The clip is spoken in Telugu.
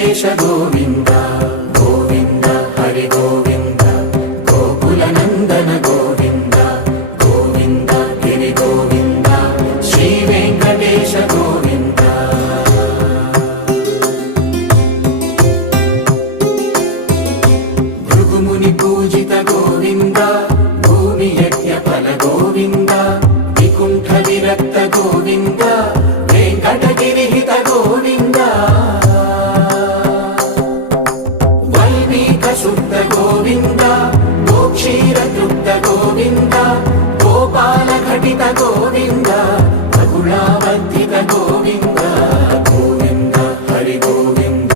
వెంకటేశ గోవింద గోవింద హరి గోవింద గోకుల నందన గోవింద గోవింద గిరి గోవింద శ్రీ వెంకటేశ గోవింద భృగుముని పూజిత గోవింద భూమి యజ్ఞ ఫల గోవింద వికుంఠ విరక్త గోవింద వెంకటగిరి హిత గోవింద వల్మీక శుద్ధ గోవింద గోక్షీర తృప్త గోవింద గోపాల ఘటిత గోవింద